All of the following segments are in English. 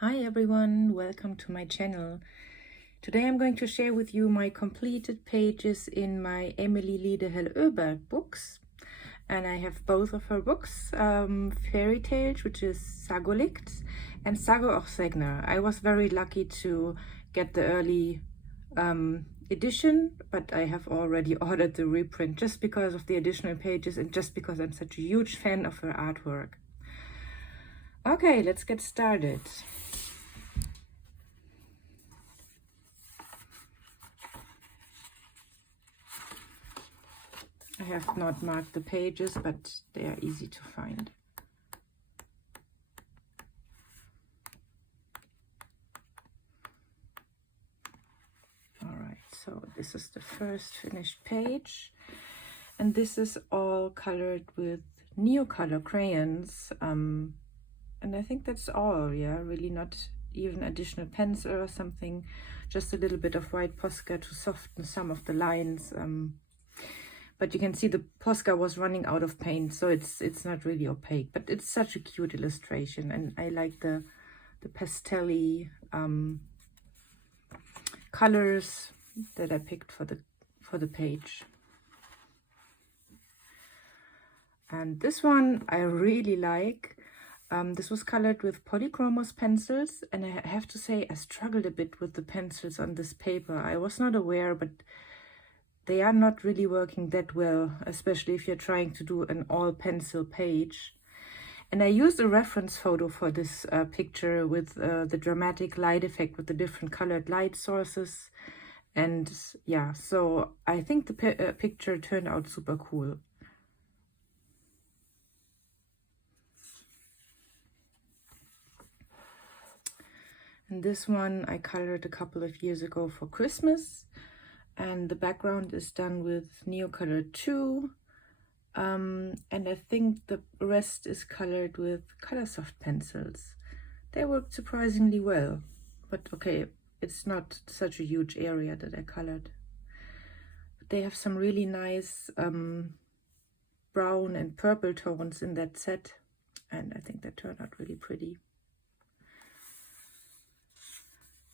Hi everyone, welcome to my channel. Today I'm going to share with you my completed pages in my Emelie Lidehäll Öberg books. And I have both of her books, Fairytales, which is Sagolikt, and Sagor Sägner. I was very lucky to get the early edition, but I have already ordered the reprint just because of the additional pages and just because I'm such a huge fan of her artwork. Okay, let's get started. I have not marked the pages, but they are easy to find. All right, so this is the first finished page, and this is all colored with Neocolor crayons, and I think that's all. Yeah, really not even additional pencil or something, just a little bit of white Posca to soften some of the lines. But you can see the Posca was running out of paint, so it's not really opaque, but it's such a cute illustration, and I like the pastel-y colors that I picked for the page. And this one I really like. This was colored with polychromos pencils, and I have to say I struggled a bit with the pencils on this paper. I was not aware, but they are not really working that well, especially if you're trying to do an all pencil page. And I used a reference photo for this picture with the dramatic light effect with the different colored light sources. And yeah, so I think the picture turned out super cool. And this one I colored a couple of years ago for Christmas. And the background is done with Neocolor 2. And I think the rest is colored with Colorsoft pencils. They worked surprisingly well. But okay, it's not such a huge area that I colored. But they have some really nice brown and purple tones in that set. And I think that turned out really pretty.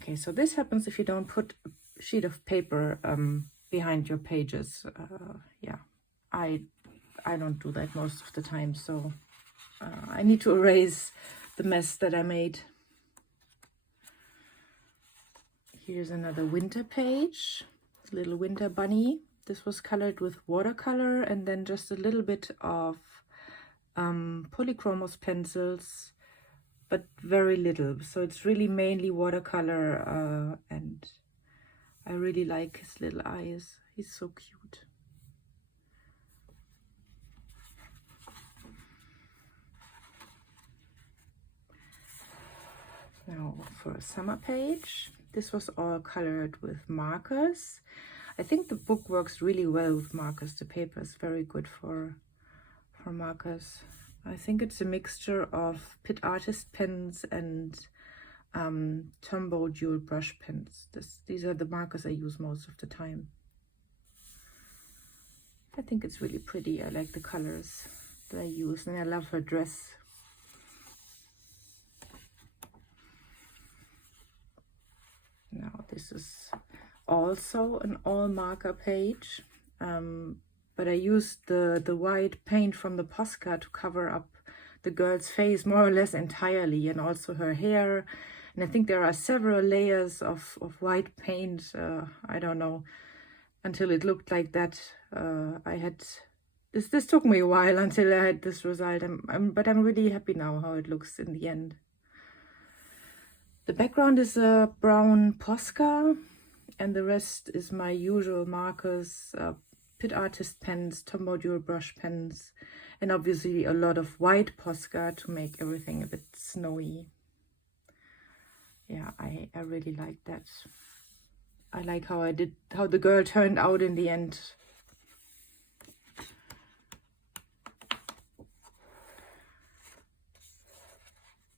Okay, so this happens if you don't put a sheet of paper behind your pages. Yeah, I don't do that most of the time, so I need to erase the mess that I made. Here's another winter page, little winter bunny. This was colored with watercolor and then just a little bit of polychromos pencils, but very little. So it's really mainly watercolor, and I really like his little eyes. He's so cute. Now for a summer page, this was all colored with markers. I think the book works really well with markers. The paper is very good for markers. I think it's a mixture of Pitt Artist pens and Tombow dual brush pens. These are the markers I use most of the time. I think it's really pretty. I like the colors that I use, and I love her dress. Now this is also an all marker page, but I used the white paint from the Posca to cover up the girl's face more or less entirely, and also her hair. And I think there are several layers of white paint. I don't know, until it looked like that. This took me a while until I had this result, but I'm really happy now how it looks in the end. The background is a brown Posca, and the rest is my usual markers, Pitt Artist pens, Tombow dual brush pens, and obviously a lot of white Posca to make everything a bit snowy. Yeah, I really like that. I like how the girl turned out in the end.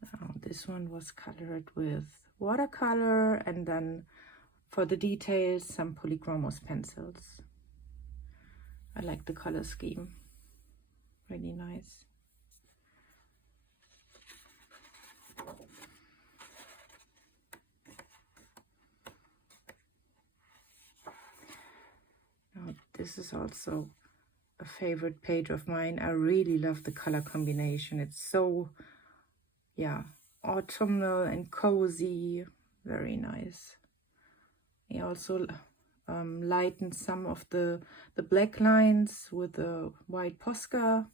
Now, this one was colored with watercolor, and then for the details, some polychromos pencils. I like the color scheme. Really nice. this is also a favorite page of mine. I really love the color combination. It's so, yeah, autumnal and cozy. Very nice. He also lightened some of the black lines with a white Posca.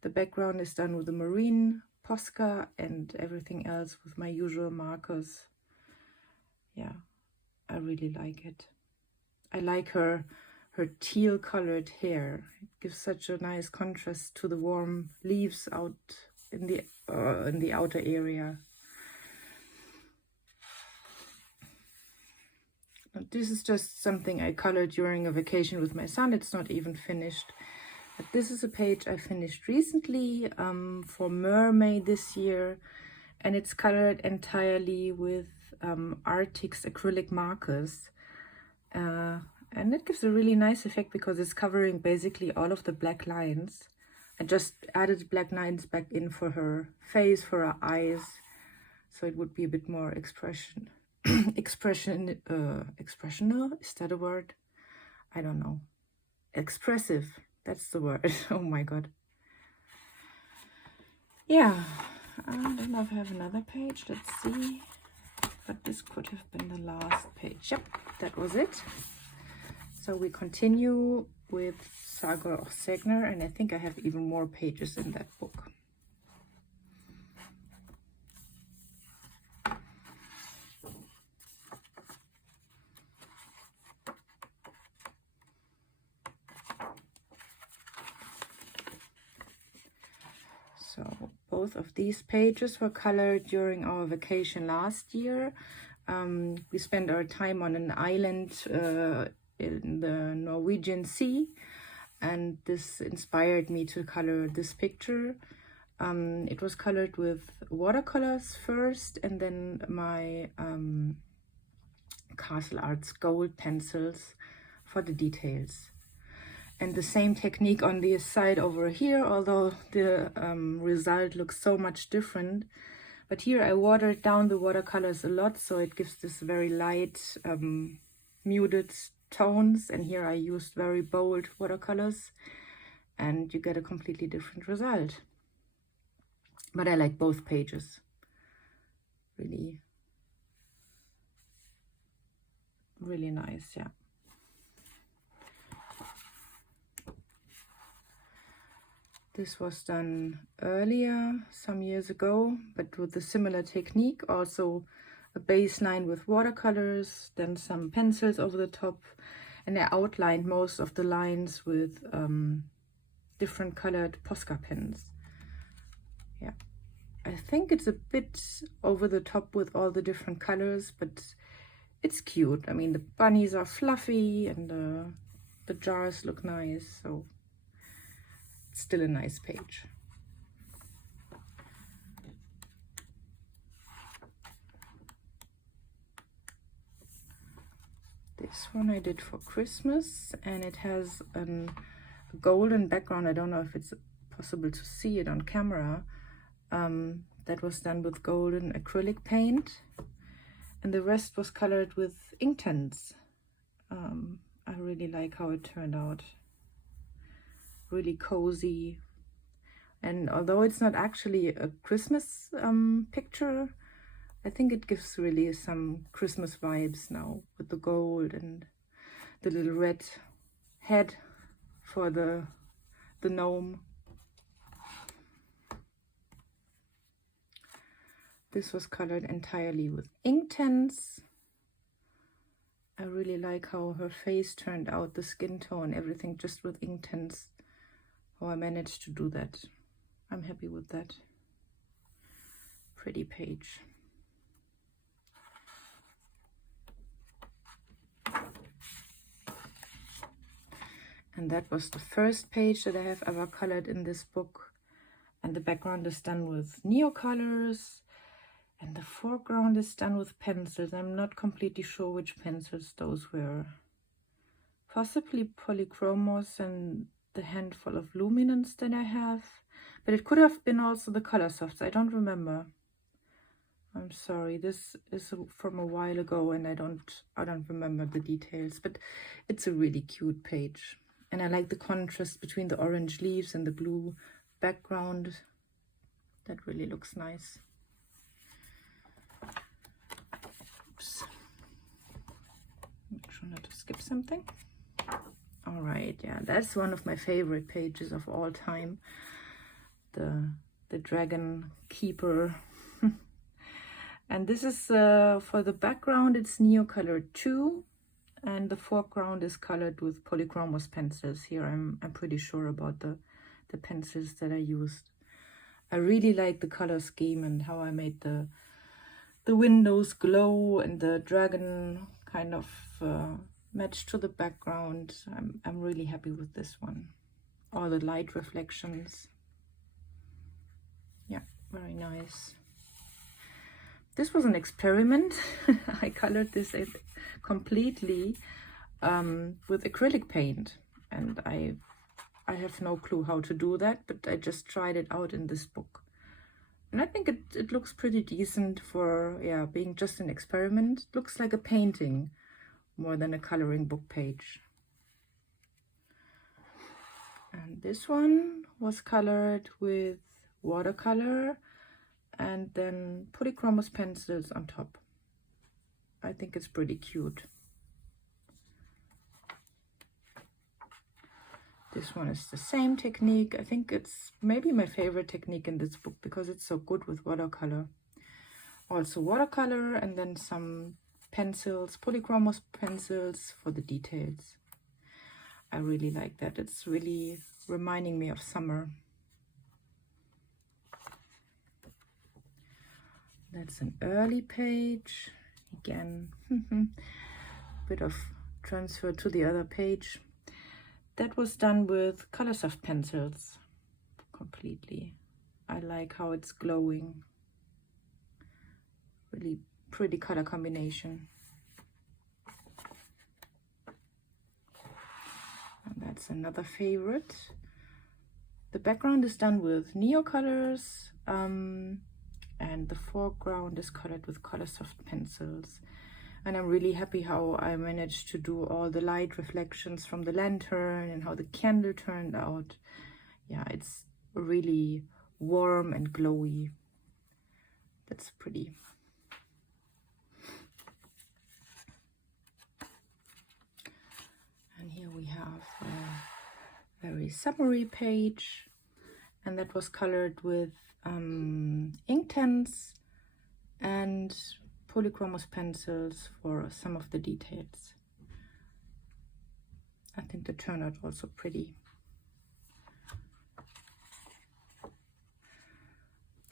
The background is done with a marine Posca and everything else with my usual markers. Yeah, I really like it. I like her teal colored hair. It gives such a nice contrast to the warm leaves out in the outer area. This is just something I colored during a vacation with my son. It's not even finished. But this is a page I finished recently for Mermaid this year. And it's colored entirely with Arctic's acrylic markers. And it gives a really nice effect because it's covering basically all of the black lines. I just added black lines back in for her face, for her eyes, so it would be a bit more expressional, is that a word? I don't know. Expressive, that's the word. Oh my god. Yeah, I don't know if I have another page, let's see. But this could have been the last page. Yep, that was it. So we continue with Sagor or Sägner, and I think I have even more pages in that book. So both of these pages were colored during our vacation last year. We spent our time on an island in the Norwegian Sea, and this inspired me to color this picture. It was colored with watercolors first, and then my Castle Arts gold pencils for the details. And the same technique on the side over here, although the result looks so much different. But here I watered down the watercolors a lot, so it gives this very light, muted tones. And here I used very bold watercolors, and you get a completely different result. But I like both pages. Really, really nice, yeah. This was done earlier, some years ago, but with a similar technique. Also a baseline with watercolors, then some pencils over the top, and I outlined most of the lines with different colored Posca pens. Yeah, I think it's a bit over the top with all the different colors, but it's cute. I mean, the bunnies are fluffy and the jars look nice, so it's still a nice page. This one I did for Christmas, and it has a golden background. I don't know if it's possible to see it on camera. That was done with golden acrylic paint, and the rest was colored with Inktense. I really like how it turned out. Really cozy. And although it's not actually a Christmas picture, I think it gives really some Christmas vibes now with the gold and the little red head for the gnome. This was colored entirely with Inktense. I really like how her face turned out, the skin tone, everything just with Inktense. How I managed to do that. I'm happy with that. Pretty page. And that was the first page that I have ever colored in this book. And the background is done with neocolors. And the foreground is done with pencils. I'm not completely sure which pencils those were. Possibly polychromos and the handful of luminance that I have. But it could have been also the color softs. I don't remember. I'm sorry. This is from a while ago and I don't remember the details. But it's a really cute page. And I like the contrast between the orange leaves and the blue background. That really looks nice. Oops. Make sure not to skip something. All right, yeah, that's one of my favorite pages of all time. The Dragon Keeper. And this is for the background, it's Neocolored 2. And the foreground is colored with polychromos pencils. Here I'm pretty sure about the pencils that I used. I really like the color scheme and how I made the windows glow and the dragon kind of match to the background. I'm really happy with this one. All the light reflections. Yeah, very nice. This was an experiment. I colored this completely with acrylic paint, and I have no clue how to do that, but I just tried it out in this book. And I think it looks pretty decent for, yeah, being just an experiment. It looks like a painting more than a coloring book page. And this one was colored with watercolor and then polychromos pencils on top. I think it's pretty cute. This one is the same technique. I think it's maybe my favorite technique in this book because it's so good with watercolor. Also watercolor and then some pencils, polychromos pencils for the details. I really like that. It's really reminding me of summer. That's an early page. Again, bit of transfer to the other page. That was done with Colorsoft pencils completely. I like how it's glowing. Really pretty color combination. And that's another favorite. The background is done with Neocolors, and the foreground is colored with Colorsoft pencils. And I'm really happy how I managed to do all the light reflections from the lantern and how the candle turned out. Yeah, it's really warm and glowy. That's pretty. And here we have a very summery page, and that was colored with Inktense and polychromos pencils for some of the details. I think they turned out also pretty.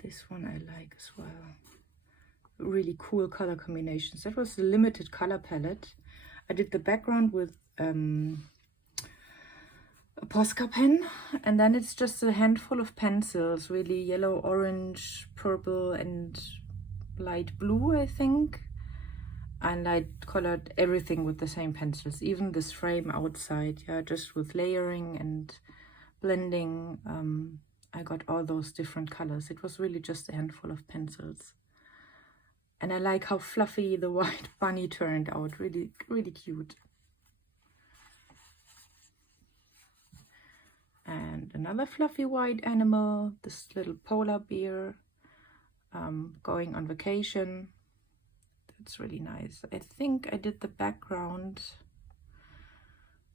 This one I like as well. Really cool color combinations. That was a limited color palette. I did the background with a Posca pen, and then it's just a handful of pencils, really yellow, orange, purple, and light blue, I think. And I colored everything with the same pencils, even this frame outside, yeah, just with layering and blending. I got all those different colors. It was really just a handful of pencils. And I like how fluffy the white bunny turned out. Really, really cute. And another fluffy white animal, this little polar bear going on vacation. That's really nice. I think I did the background.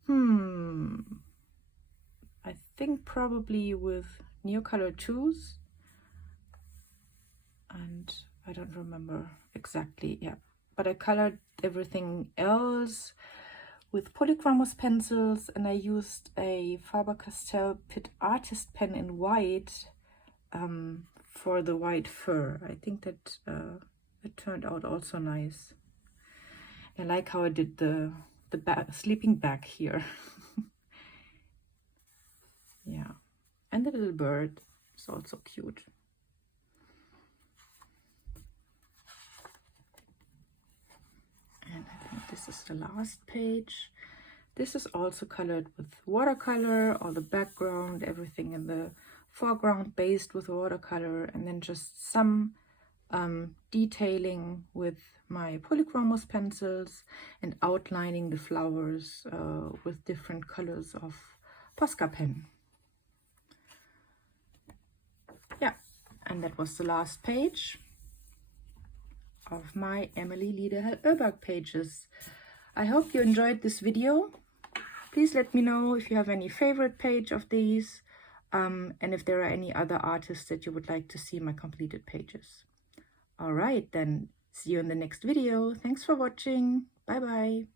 I think probably with Neocolor 2s. And I don't remember exactly, yeah. But I colored everything else with polychromos pencils, and I used a Faber-Castell Pitt Artist pen in white for the white fur. I think that it turned out also nice. I like how I did the sleeping bag here. Yeah, and the little bird is also cute. And I think this is the last page. This is also colored with watercolor, all the background, everything in the foreground based with watercolor, and then just some detailing with my polychromos pencils and outlining the flowers with different colors of Posca pen. Yeah, and that was the last page of my Emelie Lidehäll Öberg pages. I hope you enjoyed this video. Please let me know if you have any favorite page of these, and if there are any other artists that you would like to see my completed pages. All right, then see you in the next video. Thanks for watching. Bye bye.